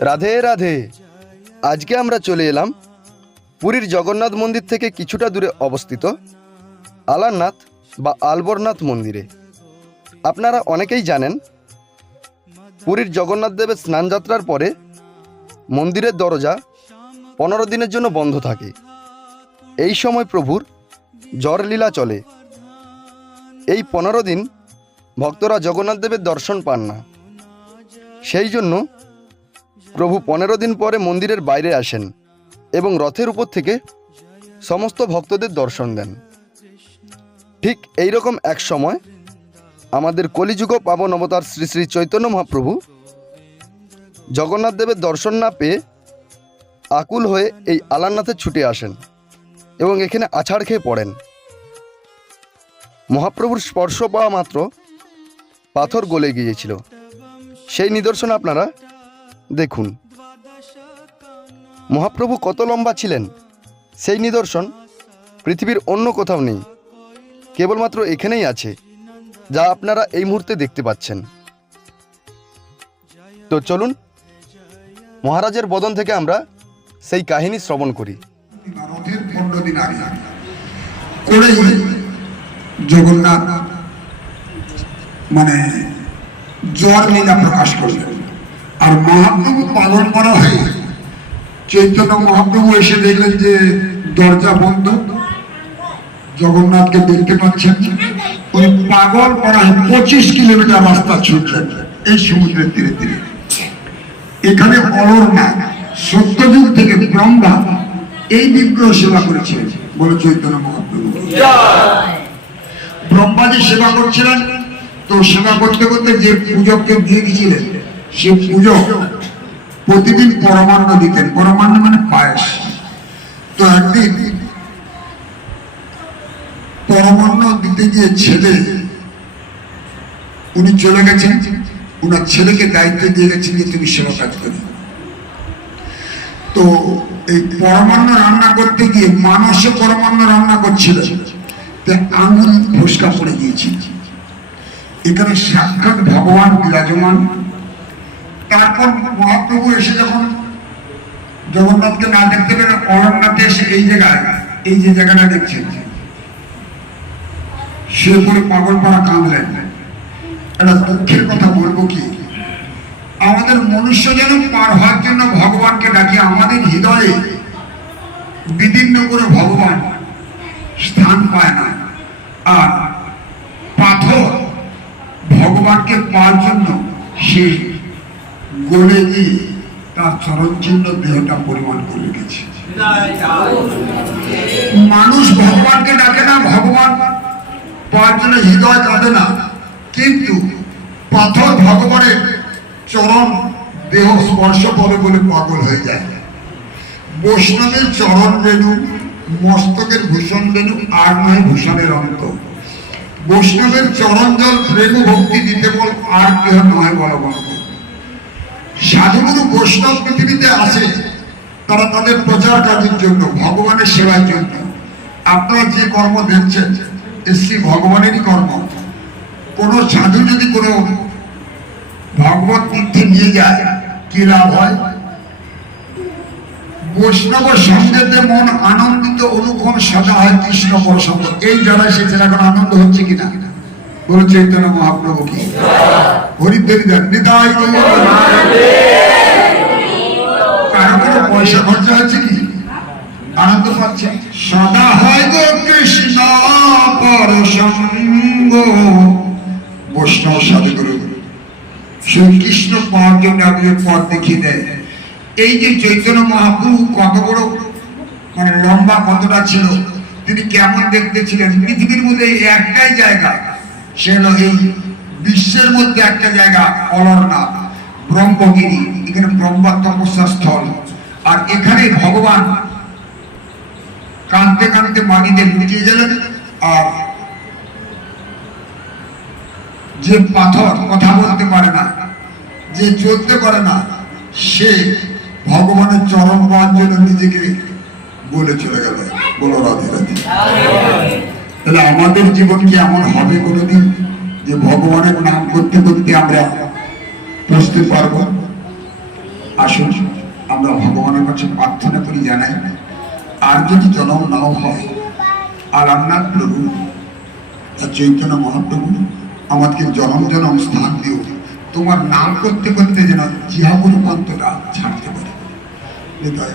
রাধে রাধে। আজকে আমরা চলে এলাম পুরীর জগন্নাথ মন্দির থেকে কিছুটা দূরে অবস্থিত আলারনাথ বা আলবরনাথ মন্দিরে। আপনারা অনেকেই জানেন, পুরীর জগন্নাথ দেবের স্নানযাত্রার পরে মন্দিরের দরজা পনেরো দিনের জন্য বন্ধ থাকে। এই সময় প্রভুর জ্বর লীলা চলে। এই পনেরো দিন ভক্তরা জগন্নাথ দেবের দর্শন পান না। সেই জন্য প্রভু পনেরো দিন পরে মন্দিরের বাইরে আসেন এবং রথের উপর থেকে সমস্ত ভক্তদের দর্শন দেন। ঠিক এই রকম এক সময় আমাদের কলিযুগ পাবন অবতার শ্রী শ্রী চৈতন্য মহাপ্রভু জগন্নাথ দেবের দর্শন না পেয়ে আকুল হয়ে এই আলারনাথে ছুটে আসেন এবং এখানে আছাড় খেয়ে পড়েন। মহাপ্রভুর স্পর্শ পাওয়া মাত্র পাথর গলে গিয়েছিল। সেই নিদর্শন আপনারা দেখুন। মহাপ্রভু কত লম্বা ছিলেন? সেই নিদর্শন পৃথিবীর অন্য কোথাও নেই। কেবলমাত্র এখানেই আছে, যা আপনারা এই মুহূর্তে দেখতে পাচ্ছেন। তো চলুন, মহারাজের বদন থেকে আমরা সেই কাহিনী শ্রবণ করি। জগন্নাথ মানে জ্বর লীলা প্রকাশ করলেন। আর মহাপ্রভু পালন করা হয়ে। চৈতন্য মহাপ্রভু এসে দেখলেন যে দরজা বন্ধ। জগন্নাথকে দেখতে পাচ্ছেন। ওই পাগল করা পঁচিশ কিলোমিটার রাস্তা ছুটলেন। এই সমুদ্রের তীরে তীরে। এখানে অলরনা সত্যযুগ থেকে ব্রহ্মা এই বিগ্রহ সেবা করেছে। বলে চৈতন্য মহাপ্রভু। ব্রহ্মাজি সেবা করছিলেন। তো সেবা করতে করতে যে পূজককে দিয়ে গেছিলেন সে পুজো। প্রতিদিন পরমান্ন দিতেন। পরমান্ন মানে পায়েস। তো একদিন পরমান্ন দিতে গিয়ে ছেলে, উনি চলে গেছেন। ওনার ছেলেকে দায়িত্ব দিয়ে গেছেন যে তুমি সেবা কাজ করো তো এই পরমান্ন রান্না করতে গিয়ে মানুষে পরমান্ন রান্না করছিল। আঙুল ফসকা পড়ে গিয়েছে এখানে সাক্ষাৎ ভগবান বিরাজমান। তারপর মহাপ্রভু এসে যখন জগন্নাথকে না দেখতে পেরে অরণ্যতে এসে এই জায়গায়, এই যে জায়গাটা দেখছেন, সে পরে পাগল পাড়া কাঁদলেন। একটা দুঃখের কথা বলব কি? আমাদের মনুষ্য যেন পার হওয়ার জন্য ভগবানকে ডাকি, আমাদের হৃদয়ে বিদীর্ণ করে ভগবান স্থান পায় না। আর পাথর ভগবানকে পাওয়ার জন্য সে গলে গিয়ে তার চরণ চিহ্ন দেহটা পরিমাণ করে রেখেছে মানুষ ভগবানকে ডাকে না, ভগবান পাওয়ার জন্য হৃদয় কাঁদে না। কিন্তু পাথর ভগবানের চরণ দেহ স্পর্শ করে বলে পাগল হয়ে যায়। বৈষ্ণবের চরণ রেণু, মস্তকের ভূষণ রেণু, আর নয় ভূষণের অন্ত। বৈষ্ণবের চরণ জল রেণু ভক্তি দিতে বল, আর কেহ নয় বলবন্ত সাধুগুরু বৈষ্ণব পৃথিবীতে আসে তারা তাদের প্রচার কাজের জন্য, ভগবানের সেবার জন্য। আপনারা যে কর্ম দেখছেন এসছি ভগবানেরই কর্ম। কোন সাধু যদি কোনো ভগবত তীর্থে নিয়ে যায়, কি লাভ হয়? বৈষ্ণব সঙ্গেতে মন আনন্দিত অনুক্ষণ সদা হয় কৃষ্ণ প্রসঙ্গ। এই যারা এসেছেন এখন আনন্দ হচ্ছে কিনা? চৈতন্য মহাপ্রভু কি হরিদ্বারি দেন নিতাই পয়সা খরচা হচ্ছে কি আনন্দ পাচ্ছে সদা হয় গো কৃষ্ণ পরসঙ্গ বৈষ্ণব সাধুগুরু শ্রীকৃষ্ণ পাওয়ার জন্য আপনি পথ দেখিয়ে দেয় এই যে চৈতন্য মহাপ্রভু কত বড় মানে লম্বা কতটা ছিল, তিনি কেমন দেখতে ছিলেন? পৃথিবীর মধ্যে একটাই জায়গা। সে হলো এই বিশ্বের মধ্যে একটা জায়গা অলরনাথ ব্রহ্মগিরি, এখানে ব্রহ্মা তপস্যা স্থল আর এখানে ভগবান কাঁদতে কাঁদতে মাটিতে লুটিয়ে গেলেন। আর যে পাথর কথা বলতে পারে না, যে চলতে পারে না, সে ভগবানের চরম পাওয়ার জন্য নিজেকে বলে চলে গেল। বলো রাধে রাধে। তাহলে আমাদের জীবন কি এমন হবে কোনোদিন যে ভগবানের নাম করতে করতে আমরা বুঝতে পারব? আসুন, আমরা ভগবানের কাছে প্রার্থনা করি, জানাই। আর যদি জনম নাও হয় আর আমরা প্রভু আর চৈতন্য মহাপ্রভু, আমাদেরকে জনম জনম স্থান দিও। তোমার নাম করতে করতে যেন জিহাবুর পন্তরা ছাড়তে পারে। হৃদয়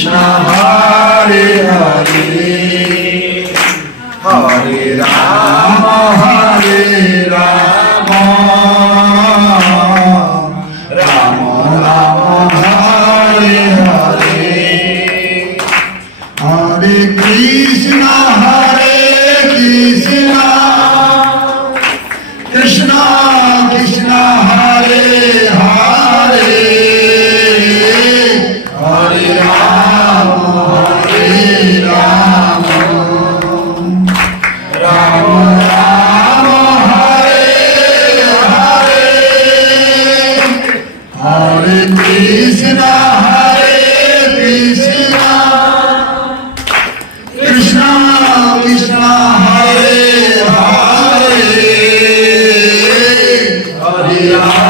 Krishna Hare Hare. Allah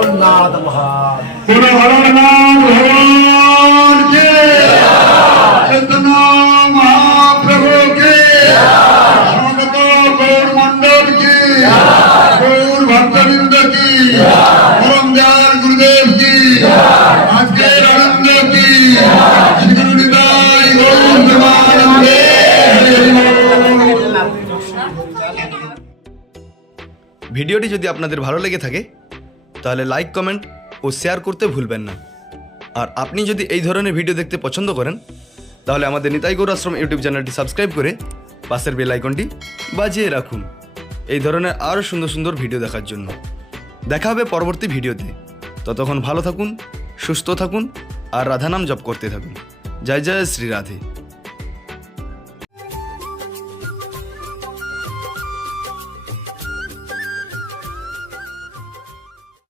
Bholanath মহারাজ। ভিডিওটি যদি আপনাদের ভালো লেগে থাকে তাহলে লাইক কমেন্ট ও শেয়ার করতে ভুলবেন না। আর আপনি যদি এই ধরনের ভিডিও দেখতে পছন্দ করেন, তাহলে আমাদের নিতাই গৌর আশ্রম ইউটিউব চ্যানেলটি সাবস্ক্রাইব করে পাশের বেল আইকনটি বাজিয়ে রাখুন। এই ধরনের আরও সুন্দর সুন্দর ভিডিও দেখার জন্য। দেখা হবে পরবর্তী ভিডিওতে ততক্ষণ ভালো থাকুন, সুস্থ থাকুন, আর রাধানাম জপ করতে থাকুন। জয় জয় শ্রী রাধে।